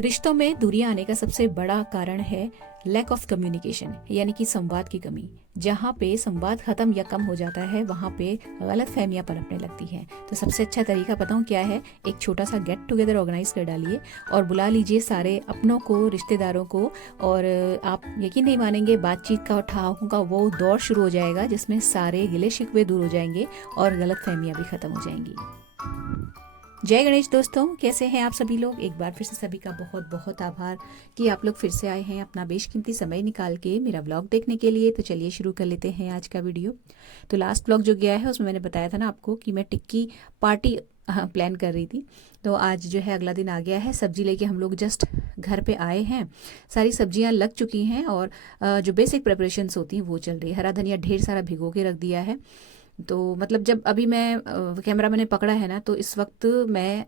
रिश्तों में दूरियां आने का सबसे बड़ा कारण है लैक ऑफ कम्युनिकेशन, यानी कि संवाद की कमी। जहाँ पे संवाद खत्म या कम हो जाता है वहाँ पे गलत फहमियाँ पनपने लगती हैं। तो सबसे अच्छा तरीका बताऊँ क्या है? एक छोटा सा गेट टुगेदर ऑर्गेनाइज कर डालिए और बुला लीजिए सारे अपनों को, रिश्तेदारों को। और आप यकीन नहीं मानेंगे, बातचीत का और ठहाकों का वो दौर शुरू हो जाएगा जिसमें सारे गिले शिकवे दूर हो जाएंगे और गलत फहमियाँ भी खत्म हो जाएंगी। जय गणेश दोस्तों, कैसे हैं आप सभी लोग? एक बार फिर से सभी का बहुत बहुत आभार कि आप लोग फिर से आए हैं अपना बेशकीमती समय निकाल के मेरा व्लॉग देखने के लिए। तो चलिए शुरू कर लेते हैं आज का वीडियो। तो लास्ट व्लॉग जो गया है उसमें मैंने बताया था ना आपको कि मैं टिक्की पार्टी प्लान कर रही थी। तो आज जो है अगला दिन आ गया है। सब्जी लेके हम लोग जस्ट घर पे आए हैं। सारी सब्जियां लग चुकी हैं और जो बेसिक प्रिपरेशंस होती हैं वो चल रही है। हरा धनिया ढेर सारा भिगो के रख दिया है। तो मतलब जब अभी मैं कैमरा मैंने पकड़ा है ना, तो इस वक्त मैं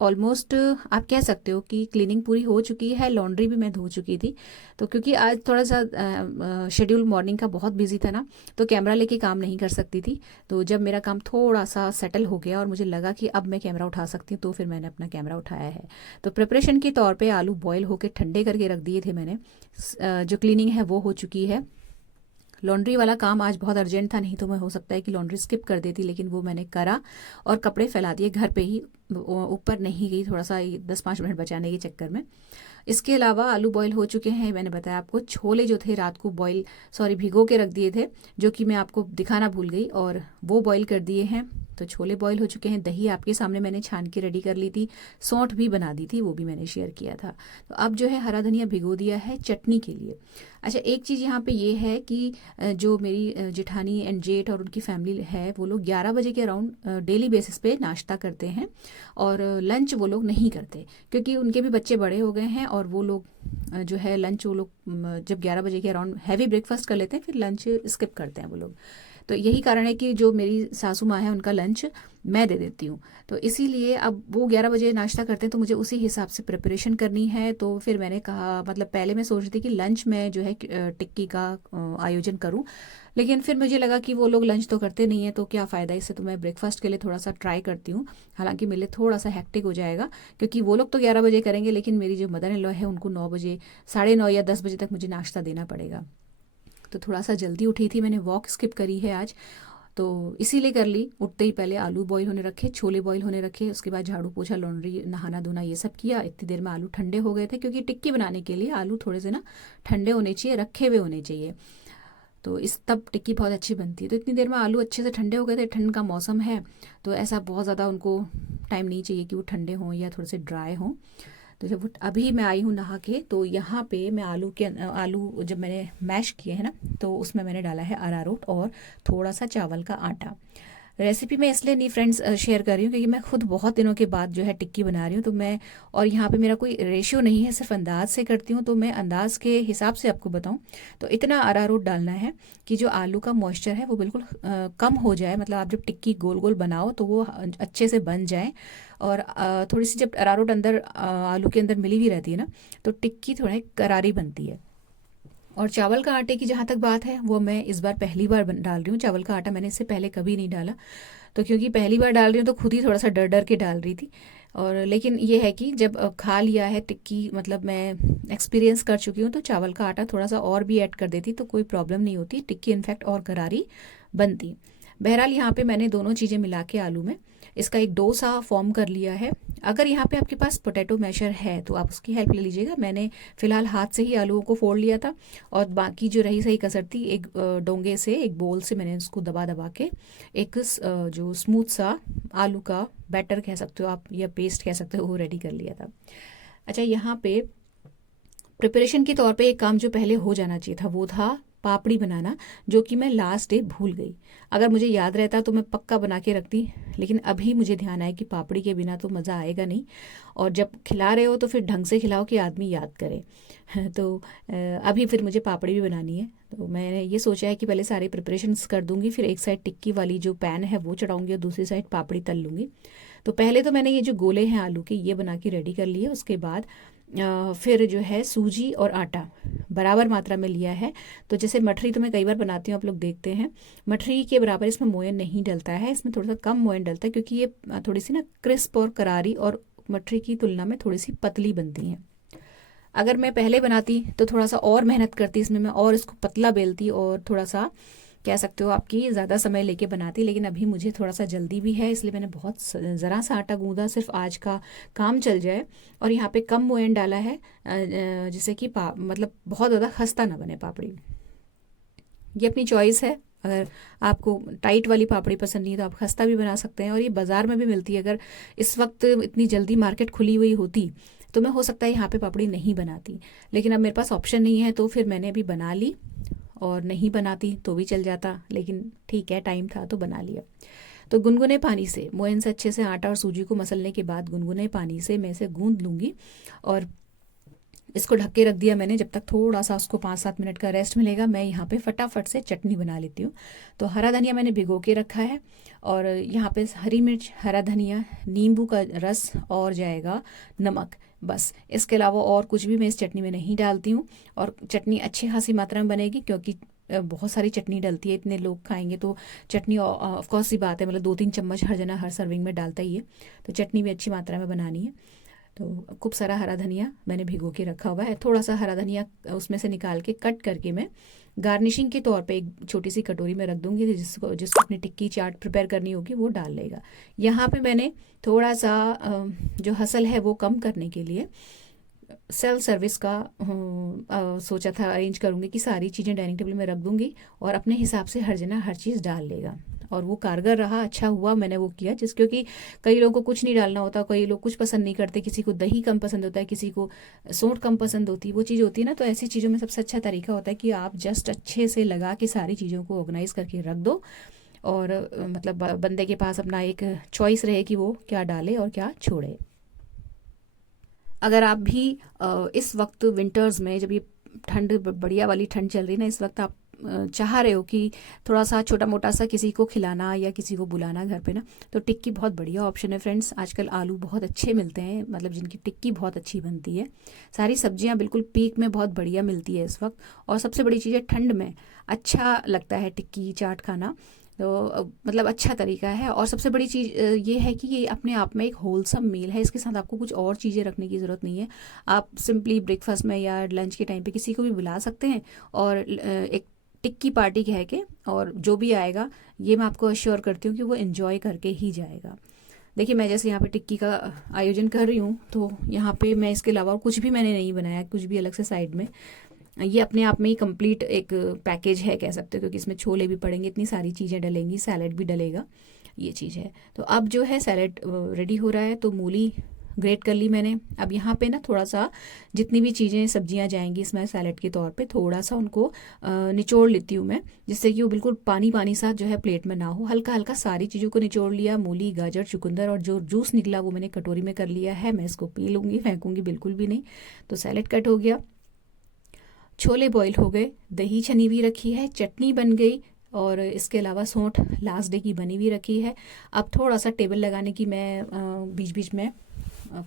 ऑलमोस्ट आप कह सकते हो कि क्लीनिंग पूरी हो चुकी है। लॉन्ड्री भी मैं धो चुकी थी। तो क्योंकि आज थोड़ा सा शेड्यूल मॉर्निंग का बहुत बिजी था ना, तो कैमरा लेके काम नहीं कर सकती थी। तो जब मेरा काम थोड़ा सा सेटल हो गया और मुझे लगा कि अब मैं कैमरा उठा सकती हूँ, तो फिर मैंने अपना कैमरा उठाया है। तो प्रिपरेशन के तौर पे आलू बॉयल होके ठंडे करके रख दिए थे मैंने। जो क्लीनिंग है वो हो चुकी है। लॉन्ड्री वाला काम आज बहुत अर्जेंट था, नहीं तो मैं हो सकता है कि लॉन्ड्री स्किप कर देती, लेकिन वो मैंने करा और कपड़े फैला दिए घर पे ही। ऊपर नहीं गई, थोड़ा सा 10-5 मिनट बचाने के चक्कर में। इसके अलावा आलू बॉईल हो चुके हैं। मैंने बताया आपको छोले जो थे रात को भिगो के रख दिए थे, जो कि मैं आपको दिखाना भूल गई, और वो बॉईल कर दिए हैं। तो छोले बॉईल हो चुके हैं। दही आपके सामने मैंने छान के रेडी कर ली थी। सौंठ भी बना दी थी, वो भी मैंने शेयर किया था। तो अब जो है हरा धनिया भिगो दिया है चटनी के लिए। अच्छा, एक चीज़ यहाँ पे ये है कि जो मेरी जेठानी एंड जेठ और उनकी फैमिली है, वो लोग 11 बजे के अराउंड डेली बेसिस पे नाश्ता करते हैं और लंच वो लोग नहीं करते, क्योंकि उनके भी बच्चे बड़े हो गए हैं और वो लोग जो है लंच वो लोग जब 11 बजे के अराउंड हैवी ब्रेकफास्ट कर लेते हैं, फिर लंच स्किप करते हैं वो लोग। तो यही कारण है कि जो मेरी सासू माँ है उनका लंच मैं दे देती हूँ। तो इसीलिए अब वो 11 बजे नाश्ता करते हैं, तो मुझे उसी हिसाब से प्रिपरेशन करनी है। तो फिर मैंने कहा, मतलब पहले मैं सोच रही थी कि लंच में जो है टिक्की का आयोजन करूँ, लेकिन फिर मुझे लगा कि वो लोग लंच तो करते नहीं है, तो क्या फ़ायदा इससे। तो मैं ब्रेकफास्ट के लिए थोड़ा सा ट्राई करती हूँ। हालांकि मेरे लिए थोड़ा सा हेक्टिक हो जाएगा, क्योंकि वो लोग तो 11 बजे करेंगे, लेकिन मेरी जो मदर इन लॉ है उनको 9 बजे, 9:30 या 10 बजे तक मुझे नाश्ता देना पड़ेगा। तो थोड़ा सा जल्दी उठी थी, मैंने वॉक स्किप करी है आज, तो इसीलिए कर ली। उठते ही पहले आलू बॉईल होने रखे, छोले बॉईल होने रखे, उसके बाद झाड़ू पोछा, लॉन्ड्री, नहाना धोना, ये सब किया। इतनी देर में आलू ठंडे हो गए थे, क्योंकि टिक्की बनाने के लिए आलू थोड़े से ना ठंडे होने चाहिए, रखे हुए होने चाहिए। तो इस तब टिक्की बहुत अच्छी बनती है। तो इतनी देर में आलू अच्छे से ठंडे हो गए थे। ठंड का मौसम है, तो ऐसा बहुत ज़्यादा उनको टाइम नहीं चाहिए कि वो ठंडे हों या थोड़े से ड्राई हों। तो जब अभी मैं आई हूँ नहा के, तो यहाँ पे मैं आलू जब मैंने मैश किए हैं ना, तो उसमें मैंने डाला है अरारोट और थोड़ा सा चावल का आटा। रेसिपी मैं इसलिए नहीं फ्रेंड्स शेयर कर रही हूँ, क्योंकि मैं खुद बहुत दिनों के बाद जो है टिक्की बना रही हूँ। तो मैं, और यहाँ पे मेरा कोई रेशियो नहीं है, सिर्फ अंदाज से करती हूँ, तो मैं अंदाज के हिसाब से आपको बताऊँ तो इतना अरारोट डालना है कि जो आलू का मॉइस्चर है वो बिल्कुल कम हो जाए। मतलब आप जब टिक्की गोल गोल बनाओ तो वो अच्छे से बन जाए। और थोड़ी सी जब अरारोट अंदर आलू के अंदर मिली हुई रहती है ना, तो टिक्की थोड़ा करारी बनती है। और चावल का आटे की जहाँ तक बात है, वो मैं इस बार पहली बार डाल रही हूँ। चावल का आटा मैंने इससे पहले कभी नहीं डाला, तो क्योंकि पहली बार डाल रही हूँ तो खुद ही थोड़ा सा डर डर के डाल रही थी। और लेकिन ये है कि जब खा लिया है टिक्की, मतलब मैं एक्सपीरियंस कर चुकी हूँ, तो चावल का आटा थोड़ा सा और भी ऐड कर देती तो कोई प्रॉब्लम नहीं होती। टिक्की इनफैक्ट और करारी बनती। बहरहाल यहाँ पे मैंने दोनों चीज़ें मिला के आलू में इसका एक डो सा फॉर्म कर लिया है। अगर यहाँ पे आपके पास पोटैटो मैशर है तो आप उसकी हेल्प ले लीजिएगा। मैंने फ़िलहाल हाथ से ही आलूओं को फोड़ लिया था, और बाकी जो रही सही कसर थी, एक डोंगे से, एक बोल से मैंने उसको दबा दबा के एक जो स्मूथ सा आलू का बैटर कह सकते हो आप या पेस्ट कह सकते हो, वो रेडी कर लिया था। अच्छा, यहाँ पे प्रिपरेशन के तौर पे एक काम जो पहले हो जाना चाहिए था वो था पापड़ी बनाना, जो कि मैं लास्ट डे भूल गई। अगर मुझे याद रहता तो मैं पक्का बना के रखती, लेकिन अभी मुझे ध्यान आया कि पापड़ी के बिना तो मज़ा आएगा नहीं, और जब खिला रहे हो तो फिर ढंग से खिलाओ कि आदमी याद करे। तो अभी फिर मुझे पापड़ी भी बनानी है। तो मैंने ये सोचा है कि पहले सारे प्रिपरेशंस कर दूंगी, फिर एक साइड टिक्की वाली जो पैन है वो चढ़ाऊंगी और दूसरी साइड पापड़ी तल लूँगी। तो पहले तो मैंने ये जो गोले हैं आलू के, ये बना के रेडी कर लिए। उसके बाद फिर जो है सूजी और आटा बराबर मात्रा में लिया है। तो जैसे मठरी तो मैं कई बार बनाती हूँ, आप लोग देखते हैं, मठरी के बराबर इसमें मोयन नहीं डलता है, इसमें थोड़ा सा कम मोयन डलता है, क्योंकि ये थोड़ी सी ना क्रिस्प और करारी और मठरी की तुलना में थोड़ी सी पतली बनती हैं। अगर मैं पहले बनाती तो थोड़ा सा और मेहनत करती इसमें, मैं और इसको पतला बेलती और थोड़ा सा कह सकते हो आपकी ज़्यादा समय लेके बनाती। लेकिन अभी मुझे थोड़ा सा जल्दी भी है, इसलिए मैंने बहुत ज़रा सा आटा गूंदा, सिर्फ आज का काम चल जाए। और यहाँ पे कम मोयन डाला है जिससे कि मतलब बहुत ज़्यादा खस्ता ना बने पापड़ी। ये अपनी चॉइस है, अगर आपको टाइट वाली पापड़ी पसंद नहीं है तो आप खस्ता भी बना सकते हैं। और ये बाज़ार में भी मिलती है। अगर इस वक्त इतनी जल्दी मार्केट खुली हुई होती तो मैं हो सकता है यहाँ पे पापड़ी नहीं बनाती, लेकिन अब मेरे पास ऑप्शन नहीं है तो फिर मैंने अभी बना ली। और नहीं बनाती तो भी चल जाता, लेकिन ठीक है, टाइम था तो बना लिया। तो गुनगुने पानी से मोयन से अच्छे से आटा और सूजी को मसलने के बाद गुनगुने पानी से मैं इसे गूंद लूँगी। और इसको ढक के रख दिया मैंने, जब तक थोड़ा सा उसको 5-7 मिनट का रेस्ट मिलेगा। मैं यहाँ पे फटाफट से चटनी बना लेती हूँ। तो हरा धनिया मैंने भिगो के रखा है, और यहाँ पे हरी मिर्च, हरा धनिया, नींबू का रस और जाएगा नमक, बस। इसके अलावा और कुछ भी मैं इस चटनी में नहीं डालती हूँ। और चटनी अच्छी खासी मात्रा में बनेगी, क्योंकि बहुत सारी चटनी डलती है, इतने लोग खाएंगे तो चटनी ऑफ कोर्स सी बात है, मतलब 2-3 चम्मच हर जना हर सर्विंग में डालता ही है। तो चटनी भी अच्छी मात्रा में बनानी है। तो खूब सारा हरा धनिया मैंने भिगो के रखा हुआ है। थोड़ा सा हरा धनिया उसमें से निकाल के कट करके मैं गार्निशिंग के तौर पे एक छोटी सी कटोरी में रख दूंगी। जिसको अपनी टिक्की चाट प्रिपेयर करनी होगी वो डाल लेगा। यहाँ पे मैंने थोड़ा सा जो हसल है वो कम करने के लिए सेल्फ सर्विस का सोचा था, अरेंज करूँगी कि सारी चीज़ें डाइनिंग टेबल में रख दूँगी और अपने हिसाब से हर जना हर चीज़ डाल लेगा। और वो कारगर रहा, अच्छा हुआ मैंने वो किया। क्योंकि कई लोगों को कुछ नहीं डालना होता, कई लोग कुछ पसंद नहीं करते, किसी को दही कम पसंद होता है, किसी को सोंठ कम पसंद होती है, वो चीज़ होती है ना। तो ऐसी चीज़ों में सबसे अच्छा तरीका होता है कि आप जस्ट अच्छे से लगा के सारी चीज़ों को ऑर्गेनाइज करके रख दो। और मतलब बंदे के पास अपना एक चॉइस रहे कि वो क्या डाले और क्या छोड़े। अगर आप भी इस वक्त विंटर्स में, जब ये ठंड बढ़िया वाली ठंड चल रही है ना, इस वक्त आप चाह रहे हो कि थोड़ा सा छोटा मोटा सा किसी को खिलाना या किसी को बुलाना घर पे ना, तो टिक्की बहुत बढ़िया ऑप्शन है फ्रेंड्स। आजकल आलू बहुत अच्छे मिलते हैं, मतलब जिनकी टिक्की बहुत अच्छी बनती है। सारी सब्जियां बिल्कुल पीक में बहुत बढ़िया मिलती है इस वक्त। और सबसे बड़ी चीज़ है, ठंड में अच्छा लगता है टिक्की चाट खाना। तो मतलब अच्छा तरीका है। और सबसे बड़ी चीज़ ये है कि ये अपने आप में एक होलसम मील है, इसके साथ आपको कुछ और चीज़ें रखने की ज़रूरत नहीं है। आप सिंपली ब्रेकफास्ट में या लंच के टाइम पे किसी को भी बुला सकते हैं, और एक टिक्की पार्टी कह के, और जो भी आएगा ये मैं आपको अश्योर करती हूँ कि वो एंजॉय करके ही जाएगा। देखिए, मैं जैसे यहाँ पे टिक्की का आयोजन कर रही हूँ, तो यहाँ पे मैं इसके अलावा कुछ भी मैंने नहीं बनाया, कुछ भी अलग से साइड में। ये अपने आप में ही कंप्लीट एक पैकेज है कह सकते हो, क्योंकि इसमें छोले भी पड़ेंगे, इतनी सारी चीज़ें डलेंगी, सैलेड भी डलेगा, ये चीज़ है। तो अब जो है सैलेड रेडी हो रहा है। तो मूली ग्रेट कर ली मैंने। अब यहाँ पे ना थोड़ा सा जितनी भी चीज़ें सब्जियाँ जाएंगी इसमें सैलेड के तौर पे, थोड़ा सा उनको निचोड़ लेती हूँ मैं, जिससे कि वो बिल्कुल पानी पानी सा जो है प्लेट में ना हो। हल्का हल्का सारी चीज़ों को निचोड़ लिया, मूली, गाजर, चुकंदर, और जो जूस निकला वो मैंने कटोरी में कर लिया है। मैं इसको पी लूँगी, फेंकूँगी बिल्कुल भी नहीं। तो सैलेड कट हो गया, छोले बॉईल हो गए, दही छनी हुई रखी है, चटनी बन गई, और इसके अलावा सौंठ लास्ट डे की बनी हुई रखी है। अब थोड़ा सा टेबल लगाने की मैं बीच बीच में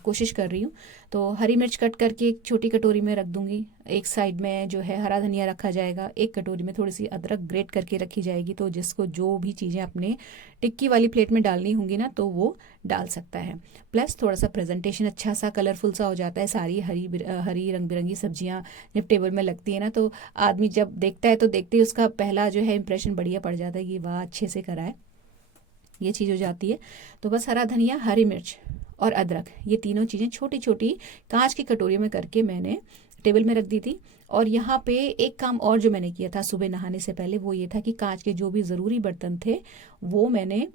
कोशिश कर रही हूँ। तो हरी मिर्च कट करके एक छोटी कटोरी में रख दूंगी। एक साइड में जो है हरा धनिया रखा जाएगा, एक कटोरी में थोड़ी सी अदरक ग्रेट करके रखी जाएगी। तो जिसको जो भी चीज़ें अपने टिक्की वाली प्लेट में डालनी होंगी ना, तो वो डाल सकता है। प्लस थोड़ा सा प्रेजेंटेशन अच्छा सा कलरफुल सा हो जाता है। सारी हरी रंग बिरंगी सब्जियाँ जब टेबल में लगती है ना, तो आदमी जब देखता है तो देखते ही उसका पहला जो है इंप्रेशन बढ़िया पड़ जाता है कि वाह, अच्छे से करा है, ये चीज़ हो जाती है। तो बस हरा धनिया, हरी मिर्च और अदरक, ये तीनों चीज़ें छोटी छोटी कांच की कटोरी में करके मैंने टेबल में रख दी थी। और यहाँ पे एक काम और जो मैंने किया था सुबह नहाने से पहले, वो ये था कि कांच के जो भी ज़रूरी बर्तन थे वो मैंने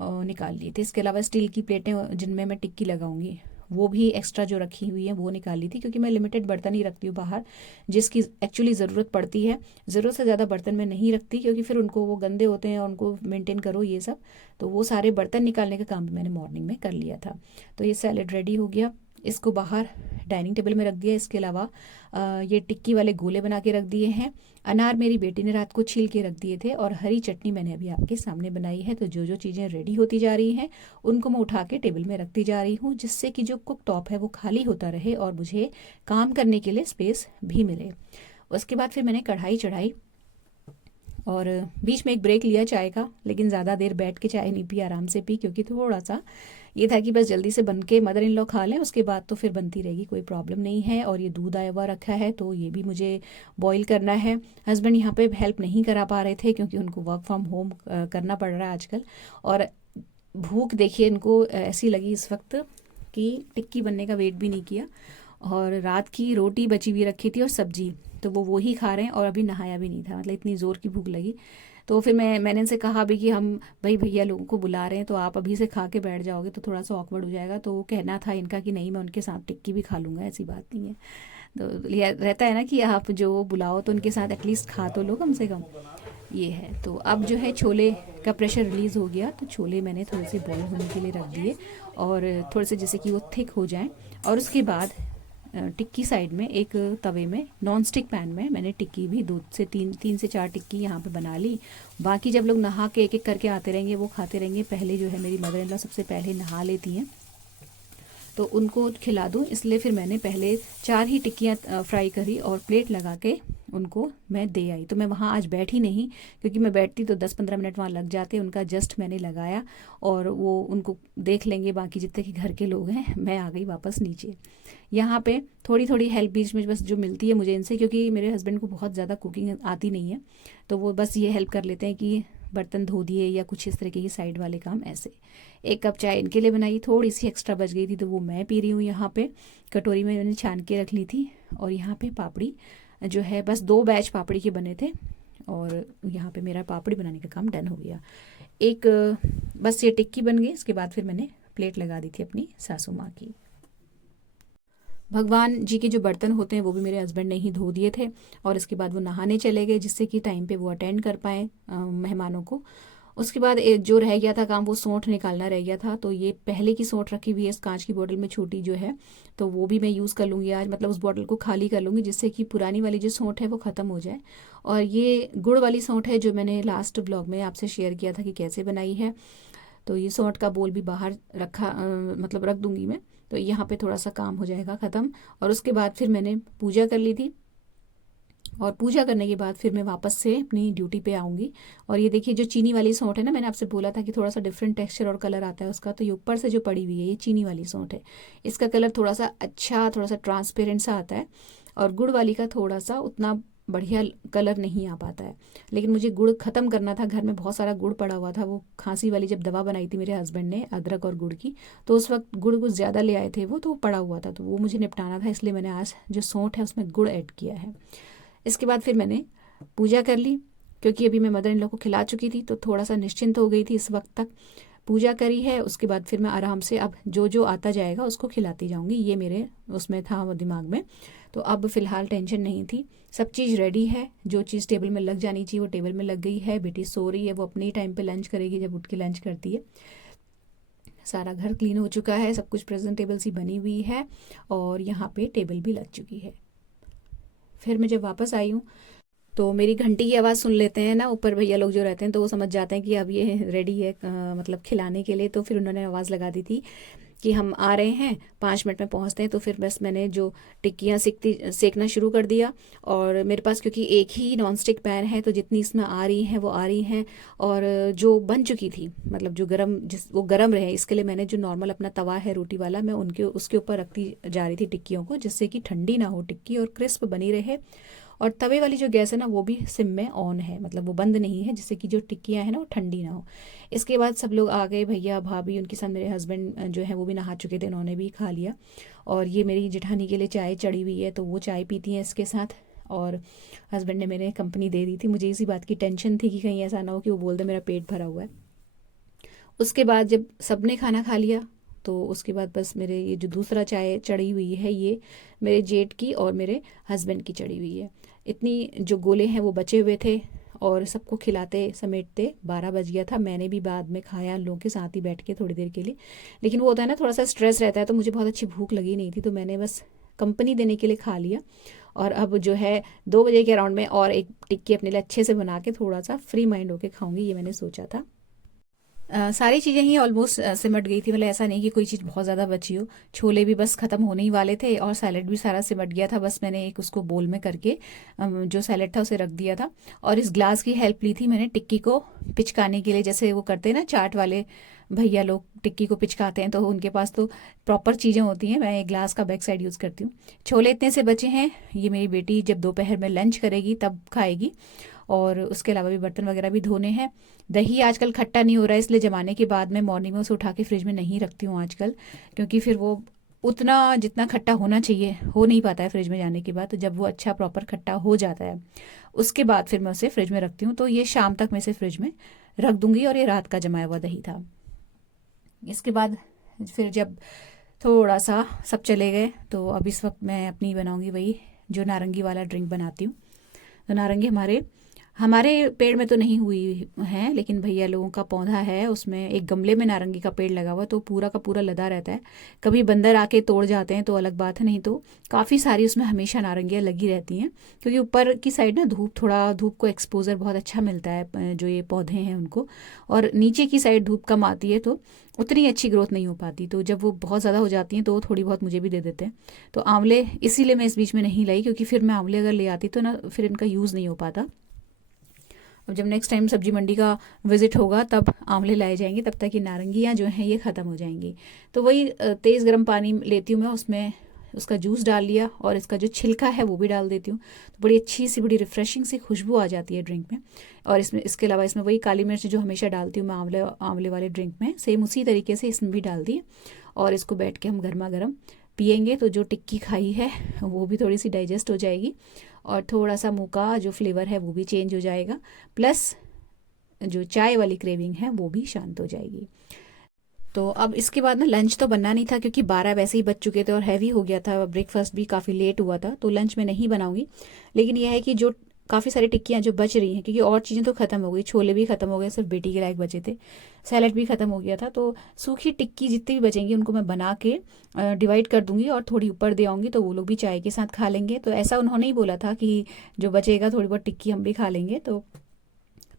निकाल लिए थे। इसके अलावा स्टील की प्लेटें जिनमें मैं टिक्की लगाऊंगी, वो भी एक्स्ट्रा जो रखी हुई है वो निकाल ली थी, क्योंकि मैं लिमिटेड बर्तन ही रखती हूँ बाहर, जिसकी एक्चुअली ज़रूरत पड़ती है। ज़रूरत से ज़्यादा बर्तन मैं नहीं रखती, क्योंकि फिर उनको वो गंदे होते हैं और उनको मेंटेन करो ये सब। तो वो सारे बर्तन निकालने का काम भी मैंने मॉर्निंग में कर लिया था। तो ये सैलेड रेडी हो गया, इसको बाहर डाइनिंग टेबल में रख दिया। इसके अलावा ये टिक्की वाले गोले बना के रख दिए हैं। अनार मेरी बेटी ने रात को छील के रख दिए थे, और हरी चटनी मैंने अभी आपके सामने बनाई है। तो जो जो चीज़ें रेडी होती जा रही हैं उनको मैं उठा के टेबल में रखती जा रही हूँ, जिससे कि जो कुक टॉप है वो खाली होता रहे और मुझे काम करने के लिए स्पेस भी मिले। उसके बाद फिर मैंने कढ़ाई चढ़ाई, और बीच में एक ब्रेक लिया चाय का, लेकिन ज़्यादा देर बैठ के चाय नहीं पी, आराम से पी, क्योंकि थोड़ा सा ये था कि बस जल्दी से बन के मदर इन लॉ खा लें, उसके बाद तो फिर बनती रहेगी, कोई प्रॉब्लम नहीं है। और ये दूध आया हुआ रखा है तो ये भी मुझे बॉईल करना है। हस्बैंड यहाँ पे हेल्प नहीं करा पा रहे थे क्योंकि उनको वर्क फ्रॉम होम करना पड़ रहा है आजकल। और भूख देखिए इनको ऐसी लगी इस वक्त कि टिक्की बनने का वेट भी नहीं किया। और रात की रोटी बची हुई रखी थी और सब्जी, तो वो ही खा रहे हैं और अभी नहाया भी नहीं था, मतलब इतनी ज़ोर की भूख लगी। तो फिर मैंने इनसे कहा भी कि हम भाई भैया लोगों को बुला रहे हैं तो आप अभी से खा के बैठ जाओगे तो थोड़ा सा ऑकवर्ड हो जाएगा। तो कहना था इनका कि नहीं मैं उनके साथ टिक्की भी खा लूँगा, ऐसी बात नहीं है। तो रहता है ना कि आप जो बुलाओ तो उनके साथ एटलीस्ट खा तो लो कम से कम, ये है। तो अब जो है छोले का प्रेशर रिलीज़ हो गया, तो छोले मैंने थोड़े से बॉईल होने के लिए रख दिए और थोड़े से जैसे कि वो थिक हो जाएं। और उसके बाद टिक्की साइड में एक तवे में नॉन स्टिक पैन में मैंने टिक्की भी 2 से 3 से 4 टिक्की यहाँ पे बना ली। बाकी जब लोग नहा के एक एक करके आते रहेंगे वो खाते रहेंगे। पहले जो है मेरी मदर इन लॉ सबसे पहले नहा लेती हैं तो उनको खिला दूँ, इसलिए फिर मैंने पहले 4 ही टिक्कियाँ फ्राई करी और प्लेट लगा के उनको मैं दे आई। तो मैं वहाँ आज बैठी नहीं, क्योंकि मैं बैठती तो 10-15 मिनट वहाँ लग जाते। उनका जस्ट मैंने लगाया और वो उनको देख लेंगे बाकी जितने के घर के लोग हैं। मैं आ गई वापस नीचे। यहाँ पे थोड़ी थोड़ी हेल्प बीच में बस जो मिलती है मुझे इनसे, क्योंकि मेरे हस्बैंड को बहुत ज़्यादा कुकिंग आती नहीं है, तो वो बस ये हेल्प कर लेते हैं कि बर्तन धो दिए या कुछ इस तरह के साइड वाले काम ऐसे। 1 कप चाय इनके लिए बनाई, थोड़ी सी एक्स्ट्रा बच गई थी तो वो मैं पी रही हूँ। यहाँ पे कटोरी में मैंने छान के रख ली थी। और यहाँ पे पापड़ी जो है बस 2 बैच पापड़ी के बने थे और यहाँ पे मेरा पापड़ी बनाने का काम डन हो गया। एक बस ये टिक्की बन गई, इसके बाद फिर मैंने प्लेट लगा दी थी अपनी सासू माँ की। भगवान जी के जो बर्तन होते हैं वो भी मेरे हस्बैंड ने ही धो दिए थे और इसके बाद वो नहाने चले गए, जिससे कि टाइम पे वो अटेंड कर पाएँ मेहमानों को। उसके बाद जो रह गया था काम वो सौंठ निकालना रह गया था, तो ये पहले की सौंठ रखी हुई है इस कांच की बोतल में छोटी जो है, तो वो भी मैं यूज़ कर लूँगी आज, मतलब उस बोतल को खाली कर लूँगी जिससे कि पुरानी वाली जो सौंठ है वो ख़त्म हो जाए। और ये गुड़ वाली सौंठ है जो मैंने लास्ट ब्लॉग में आपसे शेयर किया था कि कैसे बनाई है। तो ये सौंठ का बोल भी बाहर रखा मतलब रख दूँगी मैं, तो यहाँ पे थोड़ा सा काम हो जाएगा ख़त्म। और उसके बाद फिर मैंने पूजा कर ली थी और पूजा करने के बाद फिर मैं वापस से अपनी ड्यूटी पे आऊँगी। और ये देखिए जो चीनी वाली सौंठ है ना, मैंने आपसे बोला था कि थोड़ा सा डिफरेंट टेक्सचर और कलर आता है उसका, तो ये ऊपर से जो पड़ी हुई है ये चीनी वाली सौंठ है। इसका कलर थोड़ा सा अच्छा, थोड़ा सा ट्रांसपेरेंट सा आता है और गुड़ वाली का थोड़ा सा उतना बढ़िया कलर नहीं आ पाता है। लेकिन मुझे गुड़ ख़त्म करना था, घर में बहुत सारा गुड़ पड़ा हुआ था। वो खांसी वाली जब दवा बनाई थी मेरे हस्बैंड ने अदरक और गुड़ की, तो उस वक्त गुड़ कुछ ज़्यादा ले आए थे वो, तो पड़ा हुआ था, तो वो मुझे निपटाना था, इसलिए मैंने आज जो सौंठ है उसमें गुड़ ऐड किया है। इसके बाद फिर मैंने पूजा कर ली, क्योंकि अभी मैं मदर इन लॉ को खिला चुकी थी तो थोड़ा सा निश्चिंत हो गई थी इस वक्त तक। पूजा करी है, उसके बाद फिर मैं आराम से अब जो जो आता जाएगा उसको खिलाती जाऊंगी, ये मेरे उसमें था वो दिमाग में। तो अब फ़िलहाल टेंशन नहीं थी, सब चीज़ रेडी है, जो चीज़ टेबल में लग जानी चाहिए वो टेबल में लग गई है। बेटी सो रही है, वो अपने ही टाइम पे लंच करेगी जब उठ के लंच करती है। सारा घर क्लीन हो चुका है, सब कुछ प्रेजेंटेबल सी बनी हुई है और यहाँ पे टेबल भी लग चुकी है। फिर मैं जब वापस आई हूँ तो मेरी घंटी की आवाज़ सुन लेते हैं ना ऊपर भैया लोग जो रहते हैं, तो वो समझ जाते हैं कि अब ये रेडी है मतलब खिलाने के लिए। तो फिर उन्होंने आवाज़ लगा दी थी कि हम आ रहे हैं, 5 मिनट में पहुंचते हैं। तो फिर बस मैंने जो टिक्कियाँ सेकना शुरू कर दिया। और मेरे पास क्योंकि एक ही नॉन स्टिक पैन है तो जितनी इसमें आ रही हैं वो आ रही हैं। और जो बन चुकी थी मतलब जो वो गरम रहे इसके लिए मैंने जो नॉर्मल अपना तवा है रोटी वाला, मैं उसके ऊपर रखती जा रही थी टिक्कियों को, जिससे कि ठंडी ना हो टिक्की और क्रिस्प बनी रहे। और तवे वाली जो गैस है ना वो भी सिम में ऑन है, मतलब वो बंद नहीं है, जिससे कि जो टिक्कियाँ हैं ना वो ठंडी ना हो। इसके बाद सब लोग आ गए, भैया भाभी, उनके साथ मेरे हस्बैंड जो है वो भी नहा चुके थे, उन्होंने भी खा लिया। और ये मेरी जेठानी के लिए चाय चढ़ी हुई है तो वो चाय पीती हैं इसके साथ। और हस्बैंड ने मेरे कंपनी दे दी थी, मुझे इसी बात की टेंशन थी कि कहीं ऐसा ना हो कि वो बोल दे मेरा पेट भरा हुआ है। उसके बाद जब सबने खाना खा लिया तो उसके बाद बस मेरे ये जो दूसरा चाय चढ़ी हुई है ये मेरे जेठ की और मेरे हस्बैंड की चढ़ी हुई है। इतनी जो गोले हैं वो बचे हुए थे और सबको खिलाते समेटते 12 बज गया था। मैंने भी बाद में खाया लोगों के साथ ही बैठ के थोड़ी देर के लिए, लेकिन वो होता है ना थोड़ा सा स्ट्रेस रहता है, तो मुझे बहुत अच्छी भूख लगी नहीं थी तो मैंने बस कंपनी देने के लिए खा लिया। और अब जो है 2 बजे के अराउंड में और एक टिक्की अपने लिए अच्छे से बना के थोड़ा सा फ्री माइंड होके खाऊंगी, ये मैंने सोचा था। सारी चीज़ें ही ऑलमोस्ट सिमट गई थी, मतलब ऐसा नहीं कि कोई चीज़ बहुत ज़्यादा बची हो। छोले भी बस ख़त्म होने ही वाले थे और सैलेड भी सारा सिमट गया था। बस मैंने एक उसको बोल में करके जो सैलेड था उसे रख दिया था। और इस ग्लास की हेल्प ली थी मैंने टिक्की को पिचकाने के लिए, जैसे वो करते हैं ना चाट वाले भैया लोग टिक्की को पिचकाते हैं, तो उनके पास तो प्रॉपर चीज़ें होती हैं। मैं एक ग्लास का बैक साइड यूज़ करती हूँ। छोले इतने से बचे हैं, ये मेरी बेटी जब दोपहर में लंच करेगी तब खाएगी। और उसके अलावा भी बर्तन वगैरह भी धोने हैं। दही आजकल खट्टा नहीं हो रहा है, इसलिए जमाने के बाद मैं मॉर्निंग में उसे उठा के फ्रिज में नहीं रखती हूँ आजकल, क्योंकि फिर वो उतना जितना खट्टा होना चाहिए हो नहीं पाता है फ्रिज में जाने के बाद। तो जब वो अच्छा प्रॉपर खट्टा हो जाता है उसके बाद फिर मैं उसे फ्रिज में रखती हूँ। तो ये शाम तक मैं इसे फ्रिज में रख दूंगी। और ये रात का जमाया हुआ दही था। इसके बाद फिर जब थोड़ा सा सब चले गए तो अब इस वक्त मैं अपनी बनाऊंगी वही जो नारंगी वाला ड्रिंक बनाती हूँ। तो नारंगी हमारे हमारे पेड़ में तो नहीं हुई है, लेकिन भैया लोगों का पौधा है, उसमें एक गमले में नारंगी का पेड़ लगा हुआ, तो पूरा का पूरा लदा रहता है। कभी बंदर आके तोड़ जाते हैं तो अलग बात है, नहीं तो काफ़ी सारी उसमें हमेशा नारंगियाँ लगी रहती हैं। क्योंकि ऊपर की साइड ना धूप को एक्सपोजर बहुत अच्छा मिलता है जो ये पौधे हैं उनको। और नीचे की साइड धूप कम आती है तो उतनी अच्छी ग्रोथ नहीं हो पाती। तो जब वो बहुत ज़्यादा हो जाती हैं तो वो थोड़ी बहुत मुझे भी दे देते हैं। तो आंवले इसीलिए मैं इस बीच में नहीं लाई, क्योंकि फिर मैं आंवले अगर ले आती तो ना फिर इनका यूज़ नहीं हो पाता। अब जब नेक्स्ट टाइम सब्जी मंडी का विजिट होगा तब आंवले लाए जाएंगे, तब तक ये नारंगियाँ जो हैं ये ख़त्म हो जाएंगी। तो वही तेज़ गर्म पानी लेती हूँ मैं, उसमें उसका जूस डाल लिया और इसका जो छिलका है वो भी डाल देती हूँ। तो बड़ी अच्छी सी बड़ी रिफ़्रेशिंग सी खुशबू आ जाती है ड्रिंक में। और इसमें इसके अलावा इसमें वही काली मिर्च जो हमेशा डालती हूँ मैं आंवले आंवले वाले ड्रिंक में, सेम उसी तरीके से इसमें भी डाल दी। और इसको बैठ के हम गर्मा गर्म पियेंगे तो जो टिक्की खाई है वो भी थोड़ी सी डाइजेस्ट हो जाएगी और थोड़ा सा मुँह का जो फ्लेवर है वो भी चेंज हो जाएगा, प्लस जो चाय वाली क्रेविंग है वो भी शांत हो जाएगी। तो अब इसके बाद ना लंच तो बनना नहीं था, क्योंकि 12 वैसे ही बज चुके थे और हैवी हो गया था, ब्रेकफास्ट भी काफ़ी लेट हुआ था, तो लंच में नहीं बनाऊंगी। लेकिन यह है कि जो काफ़ी सारी टिक्कियाँ जो बच रही हैं, क्योंकि और चीज़ें तो ख़त्म हो गई, छोले भी ख़त्म हो गए, सिर्फ बेटी के लायक बचे थे, सैलेड भी ख़त्म हो गया था। तो सूखी टिक्की जितनी भी बचेंगी उनको मैं बना के डिवाइड कर दूंगी और थोड़ी ऊपर दे आऊँगी, तो वो लोग भी चाय के साथ खा लेंगे। तो ऐसा उन्होंने ही बोला था कि जो बचेगा थोड़ी बहुत टिक्की हम भी खा लेंगे, तो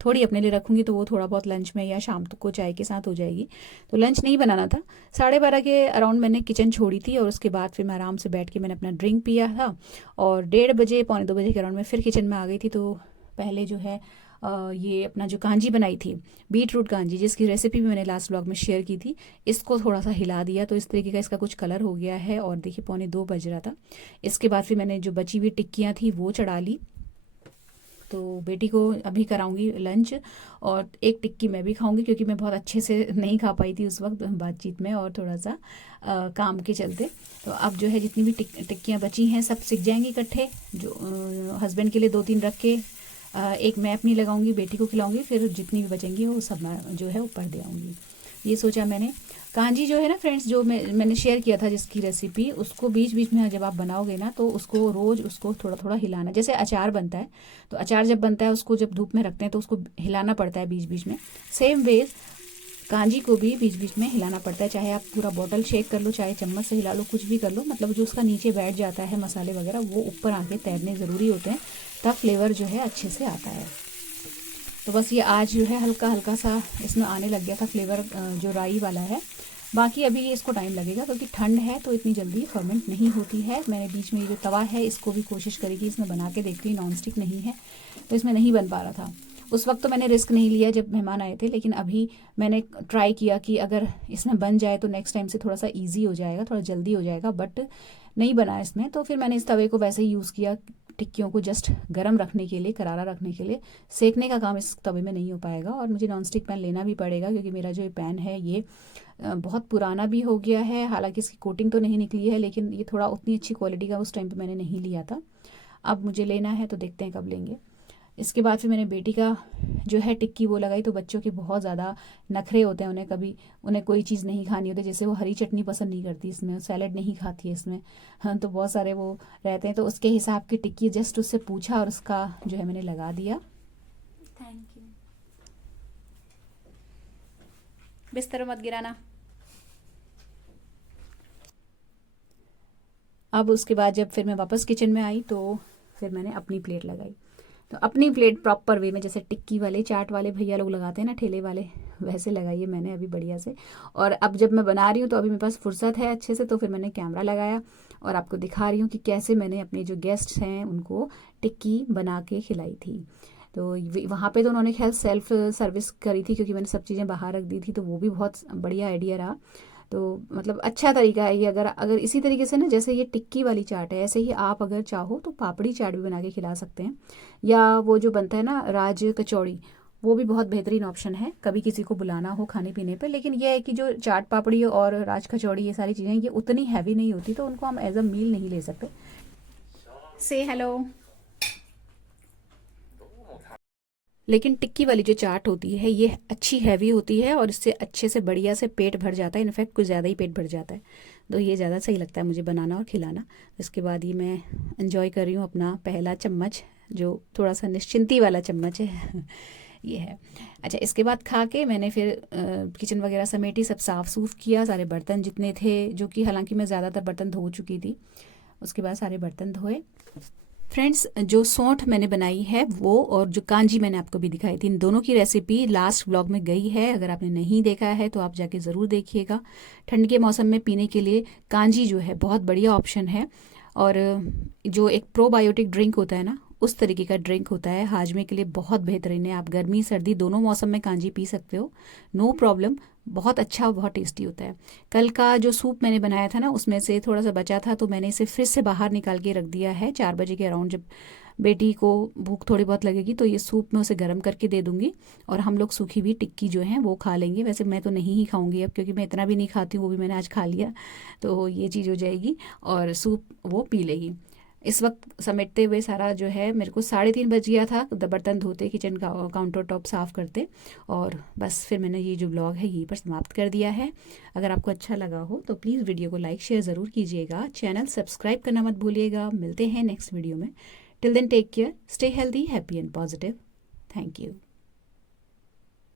थोड़ी अपने लिए रखूंगी तो वो थोड़ा बहुत लंच में या शाम तक को चाय के साथ हो जाएगी। तो लंच नहीं बनाना था। 12:30 के अराउंड मैंने किचन छोड़ी थी और उसके बाद फिर मैं आराम से बैठ के मैंने अपना ड्रिंक पिया था। और 1:30 पौने 2 बजे के अराउंड में फिर किचन में आ गई थी। तो पहले जो है ये अपना जो कांजी बनाई थी, बीट रूट कांजी, जिसकी रेसिपी भी मैंने लास्ट व्लॉग में शेयर की थी, इसको थोड़ा सा हिला दिया तो इस तरीके का इसका कुछ कलर हो गया है। और देखिए 1:45 बज रहा था। इसके बाद फिर मैंने जो बची हुई टिक्कियाँ थी वो चढ़ा ली। तो बेटी को अभी कराऊंगी लंच और एक टिक्की मैं भी खाऊंगी, क्योंकि मैं बहुत अच्छे से नहीं खा पाई थी उस वक्त बातचीत में और थोड़ा सा काम के चलते। तो अब जो है जितनी भी टिक्कियाँ बची हैं सब सिक जाएंगी इकट्ठे। जो हस्बैंड के लिए 2-3 रख के एक मैं अपनी लगाऊंगी, बेटी को खिलाऊंगी, फिर जितनी भी बचेंगी वो सब मैं जो है ऊपर दे आऊँगी। ये सोचा मैंने। कांजी जो है ना फ्रेंड्स, जो मैंने शेयर किया था जिसकी रेसिपी, उसको बीच बीच में जब आप बनाओगे ना तो उसको रोज़ उसको थोड़ा थोड़ा हिलाना, जैसे अचार बनता है। तो अचार जब बनता है उसको जब धूप में रखते हैं तो उसको हिलाना पड़ता है बीच बीच में। सेम वे कांजी को भी बीच बीच में हिलाना पड़ता है, चाहे आप पूरा बॉटल शेक कर लो, चाहे चम्मच से हिला लो, कुछ भी कर लो, मतलब जो उसका नीचे बैठ जाता है मसाले वगैरह वो ऊपर आके तैरने ज़रूरी होते हैं, तब फ्लेवर जो है अच्छे से आता है। तो बस ये आज जो है हल्का हल्का सा इसमें आने लग गया था फ्लेवर, जो राई वाला है। बाकी अभी ये इसको टाइम लगेगा क्योंकि ठंड है तो इतनी जल्दी फर्मेंट नहीं होती है। मैंने बीच में ये जो तवा है इसको भी कोशिश करेगी इसमें बना के देख ली, नॉन स्टिक नहीं है तो इसमें नहीं बन पा रहा था। उस वक्त तो मैंने रिस्क नहीं लिया जब मेहमान आए थे, लेकिन अभी मैंने ट्राई किया कि अगर इसमें बन जाए तो नेक्स्ट टाइम से थोड़ा सा ईजी हो जाएगा, थोड़ा जल्दी हो जाएगा, बट नहीं बना इसमें। तो फिर मैंने इस तवे को वैसे ही यूज़ किया, टिक्कियों को जस्ट गर्म रखने के लिए, करारा रखने के लिए। सेकने का काम इस तवे में नहीं हो पाएगा और मुझे नॉन स्टिक पैन लेना भी पड़ेगा, क्योंकि मेरा जो ये पैन है ये बहुत पुराना भी हो गया है। हालांकि इसकी कोटिंग तो नहीं निकली है, लेकिन ये थोड़ा उतनी अच्छी क्वालिटी का उस टाइम पे मैंने नहीं लिया था। अब मुझे लेना है तो देखते हैं कब लेंगे। इसके बाद फिर मैंने बेटी का जो है टिक्की वो लगाई। तो बच्चों के बहुत ज़्यादा नखरे होते हैं, उन्हें कोई चीज़ नहीं खानी होती, जैसे वो हरी चटनी पसंद नहीं करती इसमें, सैलड नहीं खाती है इसमें, हाँ, तो बहुत सारे वो रहते हैं। तो उसके हिसाब की टिक्की जस्ट उससे पूछा और उसका जो है मैंने लगा दिया। Thank you. बिस्तर मत गिराना। अब उसके बाद जब फिर मैं वापस किचन में आई तो फिर मैंने अपनी प्लेट लगाई। तो अपनी प्लेट प्रॉपर वे में, जैसे टिक्की वाले चाट वाले भैया लोग लगाते हैं ना ठेले वाले, वैसे लगाई है मैंने अभी बढ़िया से। और अब जब मैं बना रही हूँ तो अभी मेरे पास फुर्सत है अच्छे से, तो फिर मैंने कैमरा लगाया और आपको दिखा रही हूँ कि कैसे मैंने अपने जो गेस्ट्स हैं उनको टिक्की बना के खिलाई थी। तो वहाँ पे तो उन्होंने खैर सेल्फ सर्विस करी थी, क्योंकि मैंने सब चीज़ें बाहर रख दी थी, तो वो भी बहुत बढ़िया आइडिया रहा। तो मतलब अच्छा तरीका है ये। अगर अगर इसी तरीके से ना, जैसे ये टिक्की वाली चाट है, ऐसे ही आप अगर चाहो तो पापड़ी चाट भी बना के खिला सकते हैं। या वो जो बनता है ना राज कचौड़ी, वो भी बहुत बेहतरीन ऑप्शन है कभी किसी को बुलाना हो खाने पीने पे। लेकिन ये है कि जो चाट पापड़ी और राज कचौड़ी ये सारी चीज़ें ये उतनी हैवी नहीं होती, तो उनको हम एज अ मील नहीं ले सकते। से हेलो। लेकिन टिक्की वाली जो चाट होती है ये अच्छी हैवी होती है और इससे अच्छे से बढ़िया से पेट भर जाता है, इनफैक्ट कुछ ज़्यादा ही पेट भर जाता है। तो ये ज़्यादा सही लगता है मुझे बनाना और खिलाना। इसके बाद ये मैं इंजॉय कर रही हूँ अपना पहला चम्मच, जो थोड़ा सा निश्चिंती वाला चम्मच है। ये है। अच्छा, इसके बाद खा के मैंने फिर किचन वगैरह समेटी, सब साफ़ सूफ किया, सारे बर्तन जितने थे, जो कि हालांकि मैं ज़्यादातर बर्तन धो चुकी थी। उसके बाद सारे बर्तन धोए। फ्रेंड्स, जो सौंठ मैंने बनाई है वो, और जो कांजी मैंने आपको भी दिखाई थी, इन दोनों की रेसिपी लास्ट व्लॉग में गई है। अगर आपने नहीं देखा है तो आप जाके ज़रूर देखिएगा। ठंड के मौसम में पीने के लिए कांजी जो है बहुत बढ़िया ऑप्शन है। और जो एक प्रोबायोटिक ड्रिंक होता है ना, उस तरीके का ड्रिंक होता है, हाजमे के लिए बहुत बेहतरीन है। आप गर्मी सर्दी दोनों मौसम में कांजी पी सकते हो, नो प्रॉब्लम। बहुत अच्छा, बहुत टेस्टी होता है। कल का जो सूप मैंने बनाया था ना, उसमें से थोड़ा सा बचा था, तो मैंने इसे फ्रिज से बाहर निकाल के रख दिया है। 4 बजे के अराउंड जब बेटी को भूख थोड़ी बहुत लगेगी तो ये सूप में उसे गर्म करके दे दूंगी, और हम लोग सूखी हुई टिक्की जो है वो खा लेंगे। वैसे मैं तो नहीं ही खाऊंगी अब, क्योंकि मैं इतना भी नहीं खाती हूँ, वो भी मैंने आज खा लिया। तो ये चीज़ हो जाएगी और सूप वो पी लेगी। इस वक्त समेटते हुए सारा जो है, मेरे को 3:30 बज गया था बर्तन धोते, किचन का काउंटर टॉप साफ़ करते। और बस फिर मैंने ये जो ब्लॉग है यहीं पर समाप्त कर दिया है। अगर आपको अच्छा लगा हो तो प्लीज़ वीडियो को लाइक शेयर ज़रूर कीजिएगा, चैनल सब्सक्राइब करना मत भूलिएगा। मिलते हैं नेक्स्ट वीडियो में। Till then take care, stay healthy, happy and positive. Thank you.